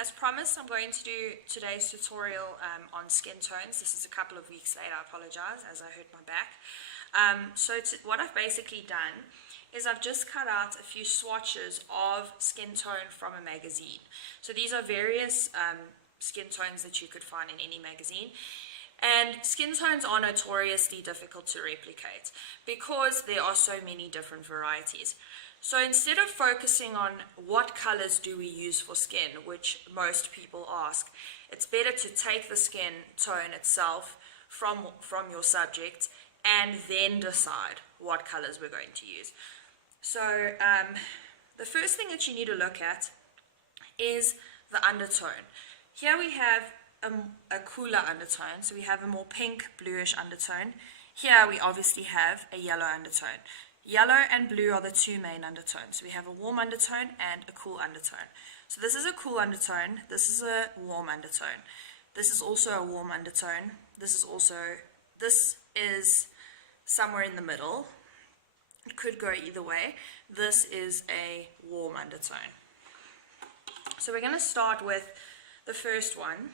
As promised, I'm going to do today's tutorial on skin tones. This is a couple of weeks late, I apologize, as I hurt my back. What I've basically done is I've just cut out a few swatches of skin tone from a magazine. So these are various skin tones that you could find in any magazine. And skin tones are notoriously difficult to replicate because there are so many different varieties. So instead of focusing on what colors do we use for skin, which most people ask, it's better to take the skin tone itself from your subject and then decide what colors we're going to use. So the first thing that you need to look at is the undertone. Here we have a cooler undertone, so we have a more pink bluish undertone. Here we obviously have a yellow undertone. Yellow and blue are the two main undertones. So we have a warm undertone and a cool undertone. So this is a cool undertone, this is a warm undertone. This is also a warm undertone. This is somewhere in the middle. It could go either way. This is a warm undertone. So we're going to start with the first one.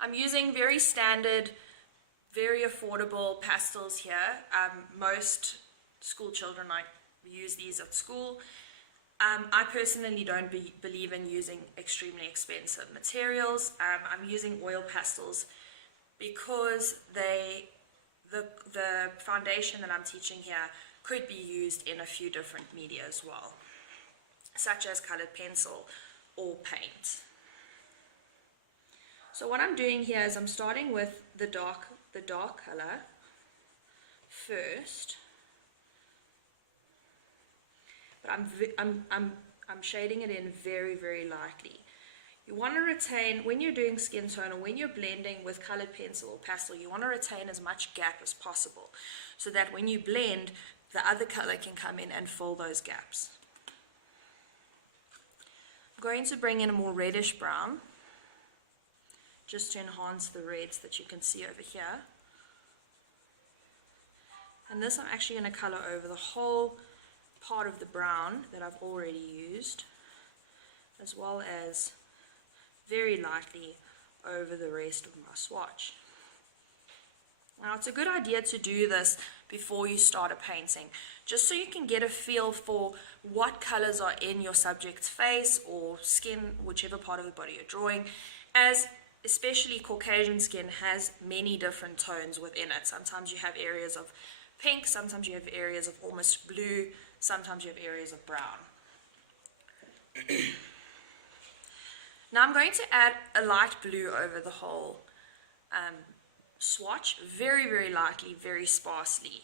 I'm using very standard, very affordable pastels here. Most school children use these at school. I personally don't believe in using extremely expensive materials. I'm using oil pastels because the foundation that I'm teaching here could be used in a few different media as well, such as colored pencil or paint. So what I'm doing here is I'm starting with the dark color first, but I'm shading it in very, very lightly. You want to retain, when you're doing skin tone or when you're blending with colored pencil or pastel, you want to retain as much gap as possible so that when you blend, the other color can come in and fill those gaps. I'm going to bring in a more reddish brown, just to enhance the reds that you can see over here. And this I'm actually going to color over the whole part of the brown that I've already used, as well as very lightly over the rest of my swatch. Now it's a good idea to do this before you start a painting, just so you can get a feel for what colors are in your subject's face or skin, whichever part of the body you're drawing, as especially Caucasian skin has many different tones within it. Sometimes you have areas of pink, sometimes you have areas of almost blue, sometimes you have areas of brown. Now I'm going to add a light blue over the whole swatch, very, very lightly, very sparsely.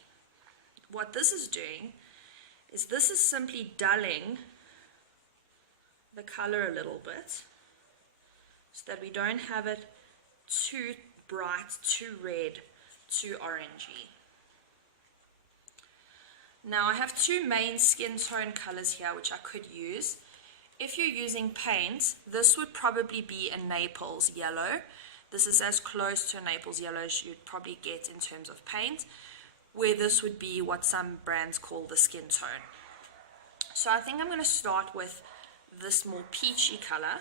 What this is doing is this is simply dulling the color a little bit, so that we don't have it too bright, too red, too orangey. Now I have two main skin tone colors here which I could use. If you're using paint, this would probably be a Naples yellow. This is as close to a Naples yellow as you'd probably get in terms of paint, where this would be what some brands call the skin tone. So I think I'm going to start with this more peachy color.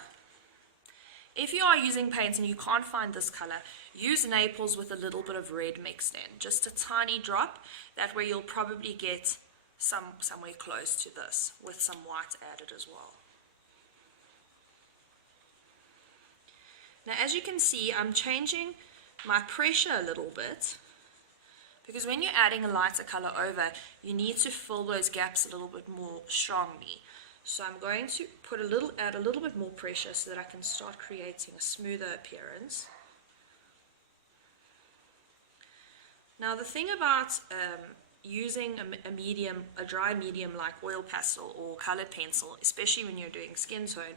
If you are using paints and you can't find this color, use Naples with a little bit of red mixed in, just a tiny drop. That way you'll probably get somewhere close to this with some white added as well. Now as you can see, I'm changing my pressure a little bit, because when you're adding a lighter color over, you need to fill those gaps a little bit more strongly. So I'm going to add a little bit more pressure so that I can start creating a smoother appearance. Now the thing about using a dry medium like oil pastel or colored pencil, especially when you're doing skin tone,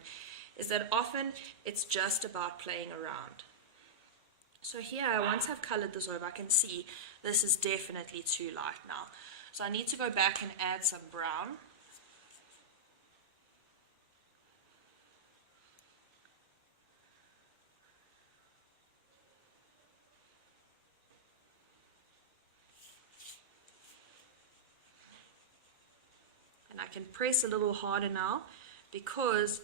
is that often it's just about playing around. So here, once I've colored this over, I can see this is definitely too light now. So I need to go back and add some brown. And I can press a little harder now because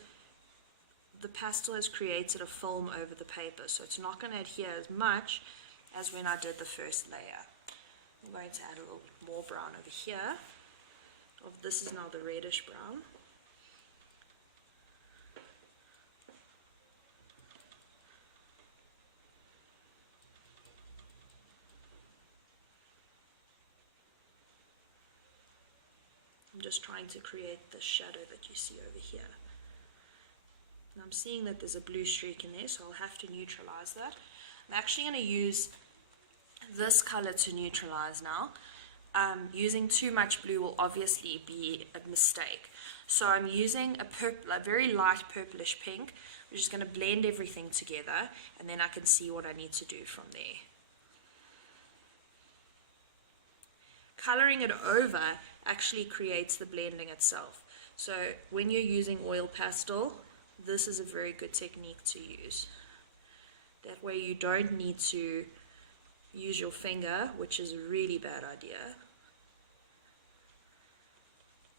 the pastel has created a film over the paper, so it's not going to adhere as much as when I did the first layer. I'm going to add a little more brown over here. This is now the reddish brown. I'm just trying to create the shadow that you see over here. And I'm seeing that there's a blue streak in there, so I'll have to neutralize that. I'm actually going to use this color to neutralize now. Using too much blue will obviously be a mistake. So I'm using a very light purplish pink, which is going to blend everything together, and then I can see what I need to do from there. Coloring it over actually creates the blending itself. So when you're using oil pastel, this is a very good technique to use. That way you don't need to use your finger, which is a really bad idea.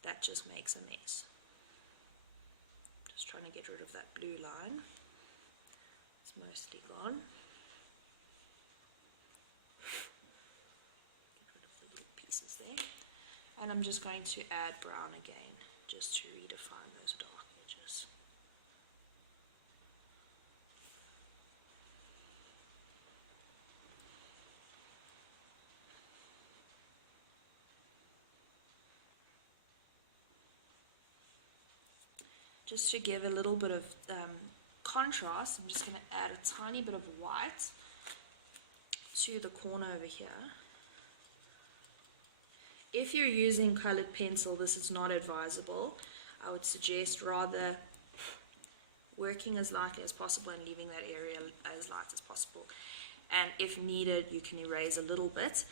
That just makes a mess. Just trying to get rid of that blue line. It's mostly gone. Get rid of the little pieces there. And I'm just going to add brown again, just to redefine those dark edges. Just to give a little bit of contrast, I'm just going to add a tiny bit of white to the corner over here. If you're using colored pencil, this is not advisable. I would suggest rather working as lightly as possible and leaving that area as light as possible. And if needed, you can erase a little bit,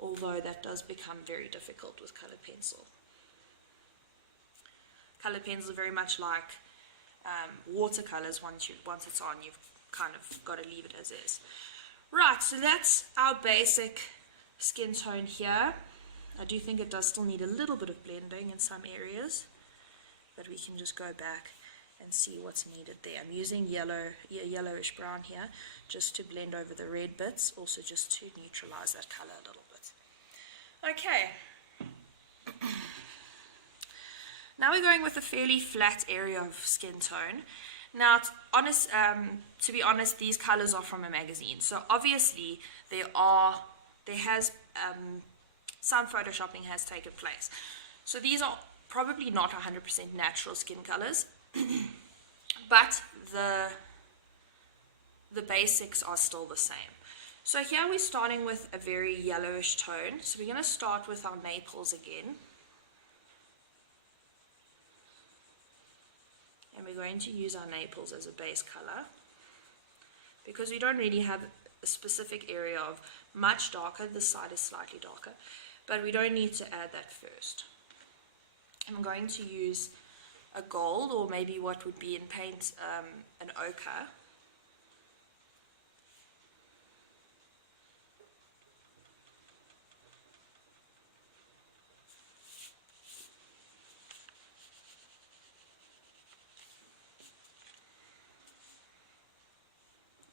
although that does become very difficult with colored pencil. Colored pencils are very much like watercolors. Once it's on, you've kind of got to leave it as is. Right, so that's our basic skin tone here. I do think it does still need a little bit of blending in some areas, but we can just go back and see what's needed there. I'm using yellowish brown here just to blend over the red bits, also just to neutralize that color a little bit. Okay. Now we're going with a fairly flat area of skin tone. Now, to be honest, these colors are from a magazine. So obviously, some photoshopping has taken place. So these are probably not 100% natural skin colors, but the basics are still the same. So here we're starting with a very yellowish tone. So we're going to start with our naples again. And we're going to use our naples as a base color, because we don't really have a specific area of much darker. This side is slightly darker, but we don't need to add that first. I'm going to use a gold, or maybe what would be in paint an ochre.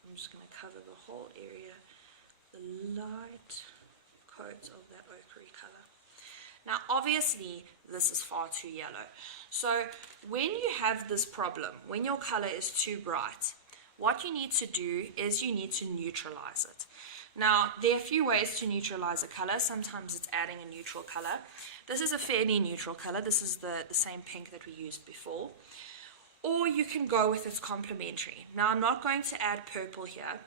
I'm just going to cover the whole area, the light coat of that ochre color. Now obviously this is far too yellow. So when you have this problem, when your color is too bright, what you need to do is you need to neutralize it. Now there are a few ways to neutralize a color. Sometimes it's adding a neutral color. This is a fairly neutral color. This is the same pink that we used before. Or you can go with its complementary. Now I'm not going to add purple here,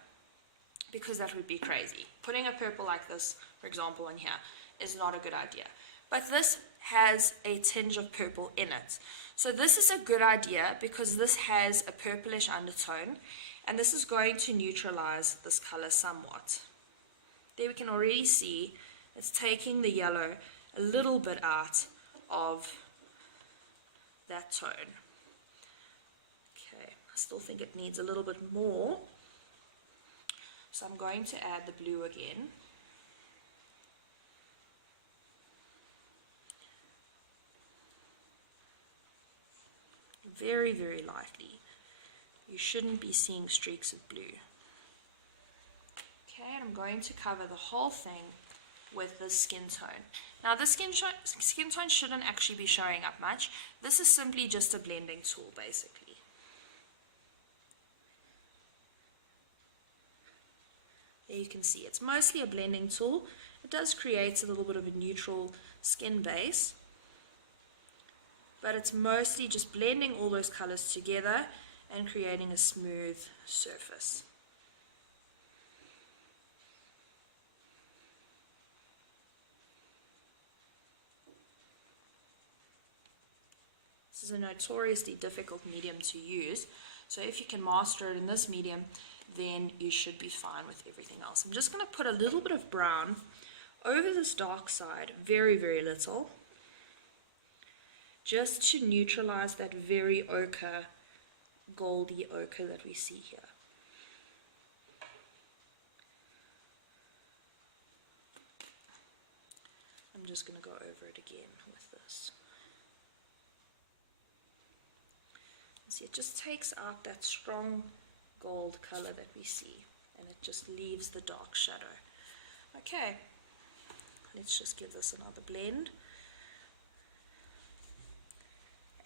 because that would be crazy. Putting a purple like this, for example, in here is not a good idea. But this has a tinge of purple in it. So this is a good idea because this has a purplish undertone, and this is going to neutralize this color somewhat. There we can already see it's taking the yellow a little bit out of that tone. Okay, I still think it needs a little bit more. So I'm going to add the blue again. Very, very lightly. you shouldn't be seeing streaks of blue. Okay, and I'm going to cover the whole thing with this skin tone. Now this skin tone shouldn't actually be showing up much. This is simply just a blending tool basically. There you can see it's mostly a blending tool. It does create a little bit of a neutral skin base, but it's mostly just blending all those colors together and creating a smooth surface. This is a notoriously difficult medium to use, so if you can master it in this medium, then you should be fine with everything else. I'm just going to put a little bit of brown over this dark side, very, very little, just to neutralize that very ochre, goldy ochre that we see here. I'm just going to go over it again with this. See, it just takes out that strong gold color that we see, and it just leaves the dark shadow. Okay, let's just give this another blend,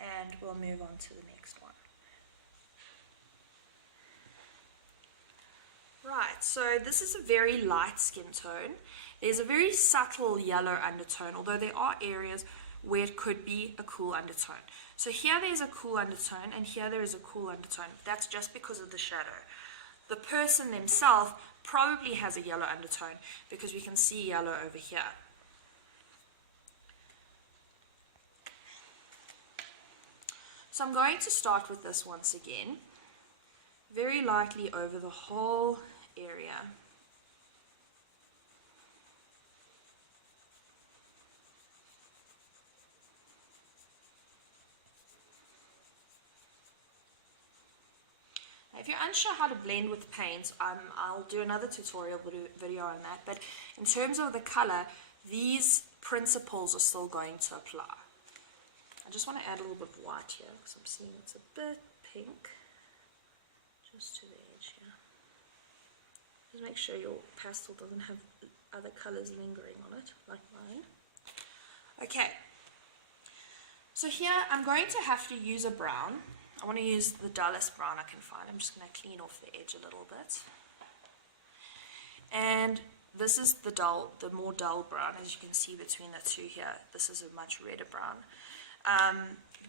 and we'll move on to the next one. Right, so this is a very light skin tone. There's a very subtle yellow undertone, although there are areas where it could be a cool undertone. So here there's a cool undertone, and here there is a cool undertone. That's just because of the shadow. The person themselves probably has a yellow undertone because we can see yellow over here. So I'm going to start with this once again, very lightly over the whole area. If you're unsure how to blend with paints, I'll do another tutorial video on that, but in terms of the color, these principles are still going to apply. I just want to add a little bit of white here because I'm seeing it's a bit pink, just to the edge here. Just make sure your pastel doesn't have other colors lingering on it, like mine. Okay, so here I'm going to have to use a brown. I want to use the dullest brown I can find. I'm just going to clean off the edge a little bit. And this is the more dull brown, as you can see between the two here. This is a much redder brown.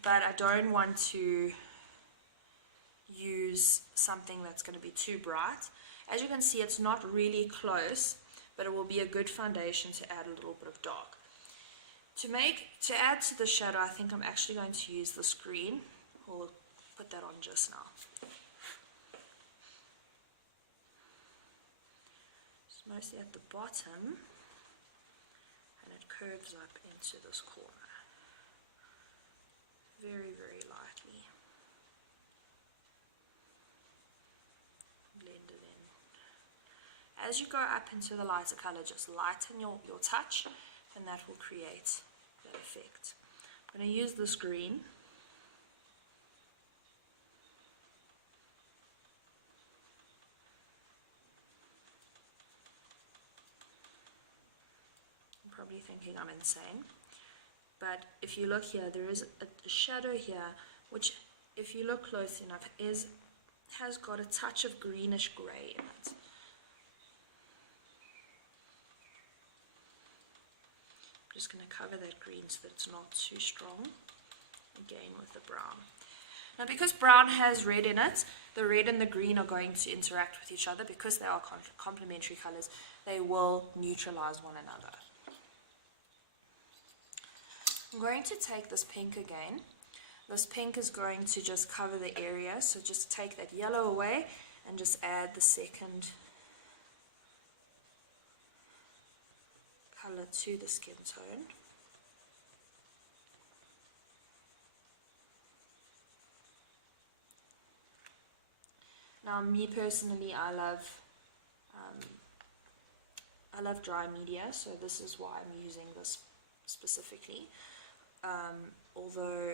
But I don't want to use something that's going to be too bright. As you can see, it's not really close, but it will be a good foundation to add a little bit of dark. To add to the shadow, I think I'm actually going to use this green. We'll put that on just now. It's mostly at the bottom, and it curves up into this corner. Very, very lightly. Blend it in. As you go up into the lighter color, just lighten your touch, and that will create that effect. I'm going to use this green. I'm probably thinking I'm insane. But if you look here, there is a shadow here, which, if you look close enough, has got a touch of greenish grey in it. I'm just going to cover that green so that it's not too strong, again with the brown. Now because brown has red in it, the red and the green are going to interact with each other. Because they are complementary colors, they will neutralize one another. I'm going to take this pink again. This pink is going to just cover the area, so just take that yellow away and just add the second color to the skin tone. Now me personally, I love dry media, so this is why I'm using this specifically. Although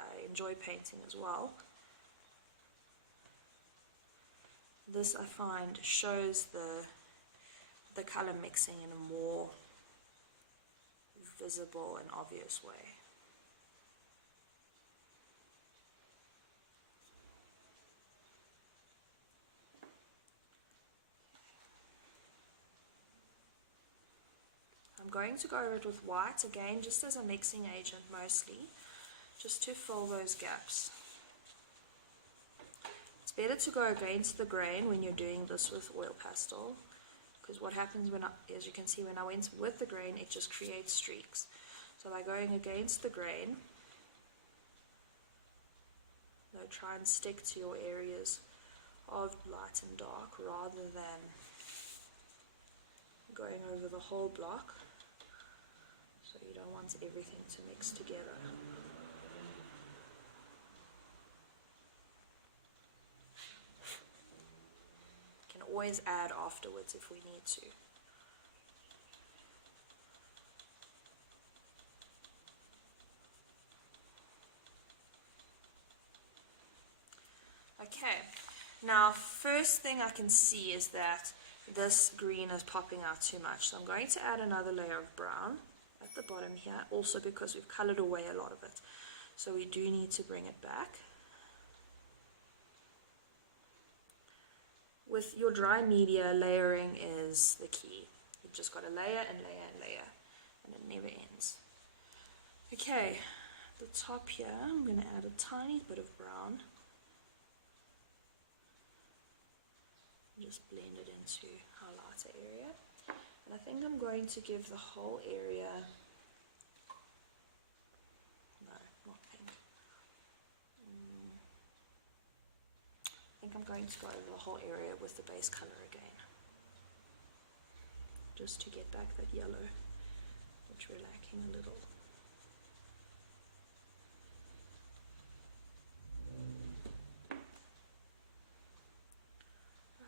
I enjoy painting as well. this I find shows the color mixing in a more visible and obvious way. I'm going to go over it with white again, just as a mixing agent mostly, just to fill those gaps. It's better to go against the grain when you're doing this with oil pastel, because what happens when as you can see, when I went with the grain, it just creates streaks. So by going against the grain, try and stick to your areas of light and dark rather than going over the whole block. So you don't want everything to mix together. Can always add afterwards if we need to. Okay, now first thing I can see is that this green is popping out too much. So I'm going to add another layer of brown at the bottom here, also because we've colored away a lot of it. So we do need to bring it back. With your dry media, layering is the key. You've just got to layer and layer and layer, and it never ends. Okay, the top here, I'm going to add a tiny bit of brown. Just blend it into our lighter area. And I think I'm going to give the whole area, no, not pink. I think I'm going to go over the whole area with the base color again, just to get back that yellow, which we're lacking a little.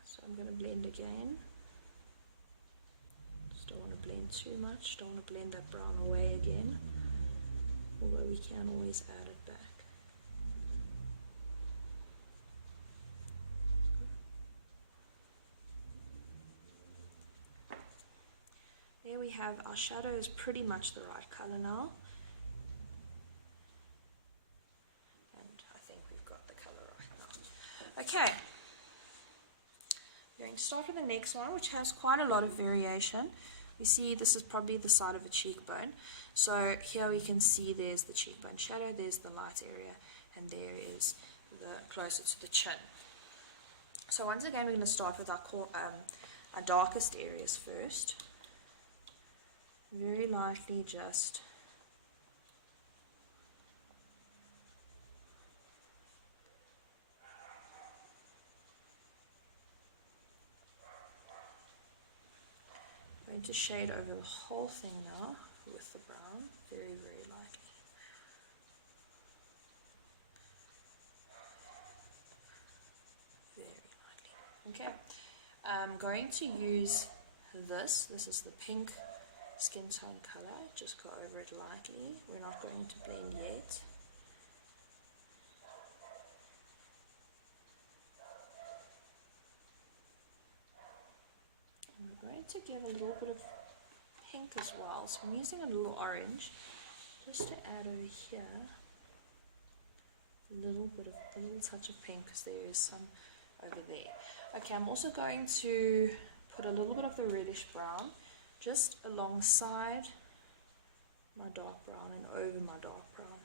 So I'm going to blend again. Just don't want to blend too much, don't want to blend that brown away again, although we can always add it back. There we have our shadow, is pretty much the right color now. And I think we've got the color right now. Okay. We're going to start with the next one, which has quite a lot of variation. We see this is probably the side of a cheekbone. So here we can see there's the cheekbone shadow, there's the light area, and there is the closer to the chin. So once again, we're going to start with our darkest areas first. Very lightly, just going to shade over the whole thing now with the brown, very, very lightly. Very lightly. Okay, I'm going to use this is the pink skin tone color, just go over it lightly. We're not going to blend yet. And we're going to give a little bit of pink as well, so I'm using a little orange just to add over here a little touch of pink, because there is some over there. Okay, I'm also going to put a little bit of the reddish brown just alongside my dark brown and over my dark brown,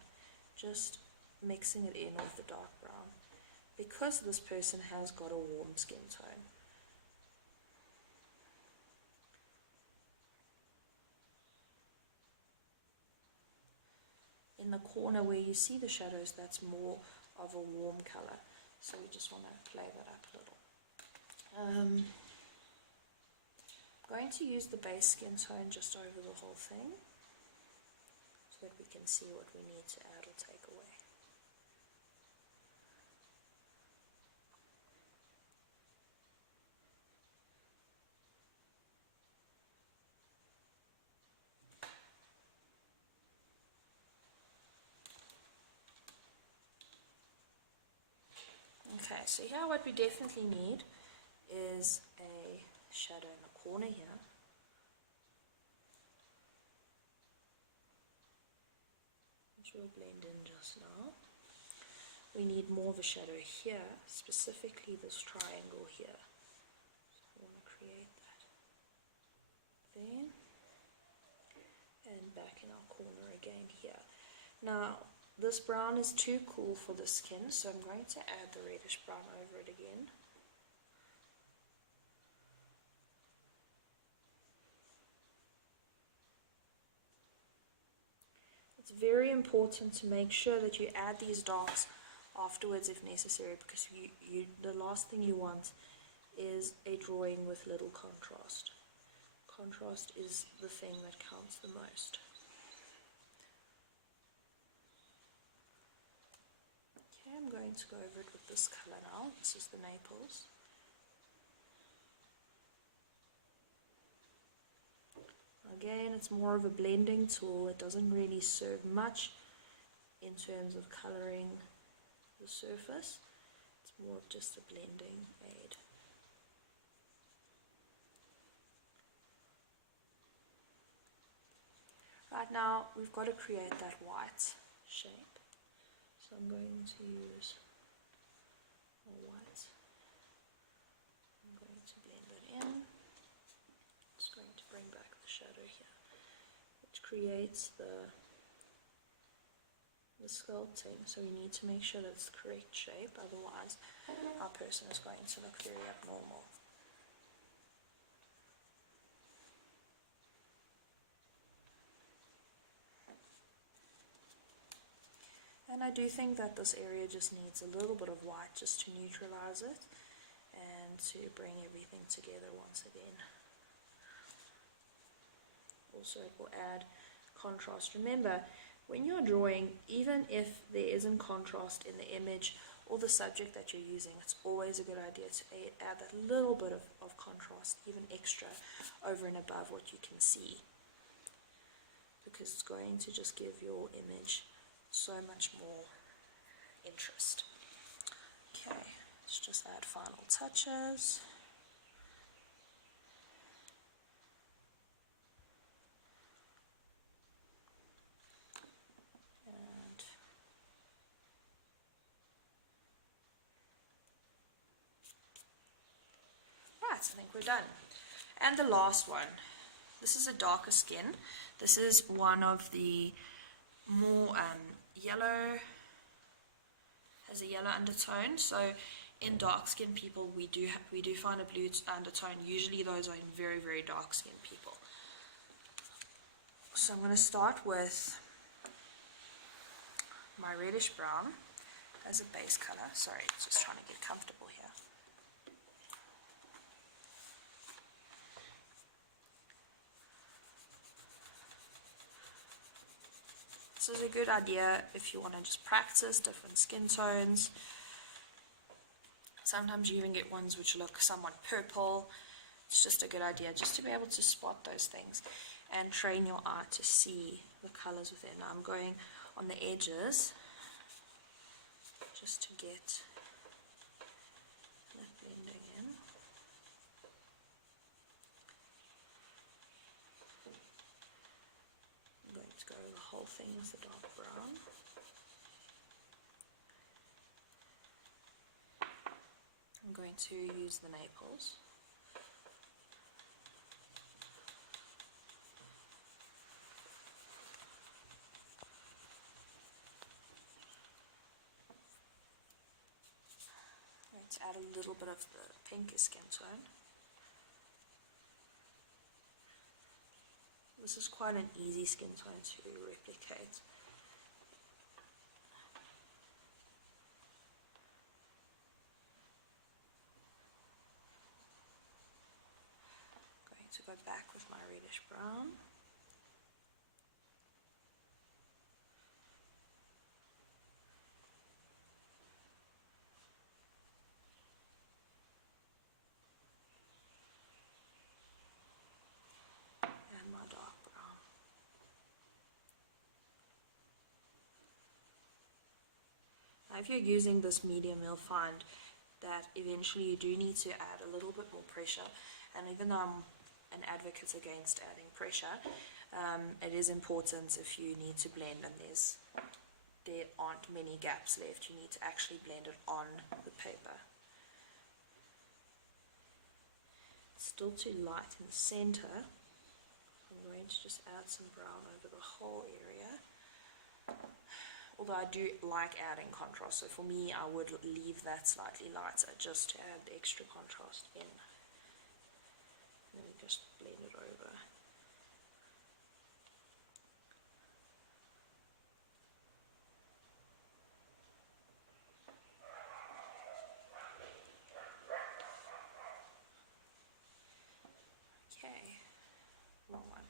just mixing it in with the dark brown, because this person has got a warm skin tone. In the corner where you see the shadows, that's more of a warm color, so we just want to play that up a little. I'm going to use the base skin tone just over the whole thing, so that we can see what we need to add or take away. Okay, so here what we definitely need is a shadow in the corner here. Which will blend in just now. We need more of a shadow here, specifically this triangle here. So I want to create that there. And back in our corner again here. Now, this brown is too cool for the skin, so I'm going to add the reddish brown over it again. It's very important to make sure that you add these darks afterwards if necessary, because the last thing you want is a drawing with little contrast. Contrast is the thing that counts the most. Okay, I'm going to go over it with this color now. This is the Naples. Again, it's more of a blending tool. It doesn't really serve much in terms of coloring the surface. It's more of just a blending aid. Right now, we've got to create that white shape. So I'm going to use a white. I'm going to blend it in. Just going to bring back the shadow here, which creates the sculpting. So we need to make sure that it's the correct shape, otherwise our person is going to look very abnormal. And I do think that this area just needs a little bit of white just to neutralize it and to bring everything together once again. Also, it will add contrast. Remember, when you're drawing, even if there isn't contrast in the image or the subject that you're using, it's always a good idea to add that little bit of contrast, even extra, over and above what you can see, because it's going to just give your image so much more interest. Okay, let's just add final touches. And right, I think we're done. And the last one. This is a darker skin. This is one of the more yellow, has a yellow undertone. So in dark skinned people we do find a blue undertone. Usually those are in very, very dark skinned people. So I'm going to start with my reddish brown as a base color. Sorry, just trying to get comfortable here. This is a good idea if you want to just practice different skin tones. Sometimes you even get ones which look somewhat purple. It's just a good idea just to be able to spot those things and train your eye to see the colors within. Now I'm going on the edges just to get that blending in. I'm going to go the whole thing with the dark brown. I'm going to use the Naples. I'm going to add a little bit of the pinker skin tone. This is quite an easy skin tone to replicate. Going to go back with my reddish brown. And my dark brown. Now if you're using this medium, you'll find that eventually you do need to add a little bit more pressure, and even though I'm an advocate against adding pressure, it is important if you need to blend and there aren't many gaps left, you need to actually blend it on the paper. It's still too light in the center. I'm going to just add some brown over the whole area. Although I do like adding contrast, so for me I would leave that slightly lighter just to add the extra contrast in. Let me just blend it over. Okay, long one.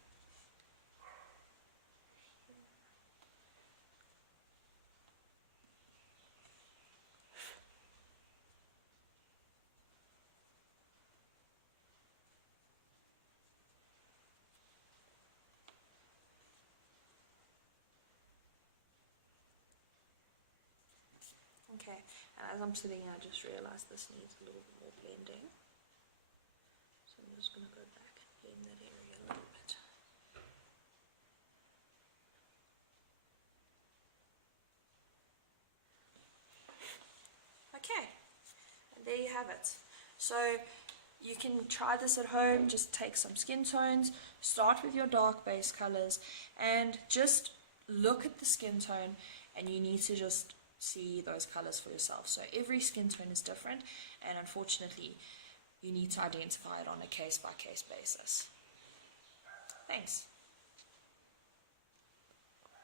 Okay, and as I'm sitting here, I just realized this needs a little bit more blending. So I'm just going to go back and blend that area a little bit. Okay, and there you have it. So you can try this at home, just take some skin tones, start with your dark base colors, and just look at the skin tone, and you need to just see those colors for yourself. So every skin tone is different, and unfortunately you need to identify it on a case-by-case basis. Thanks.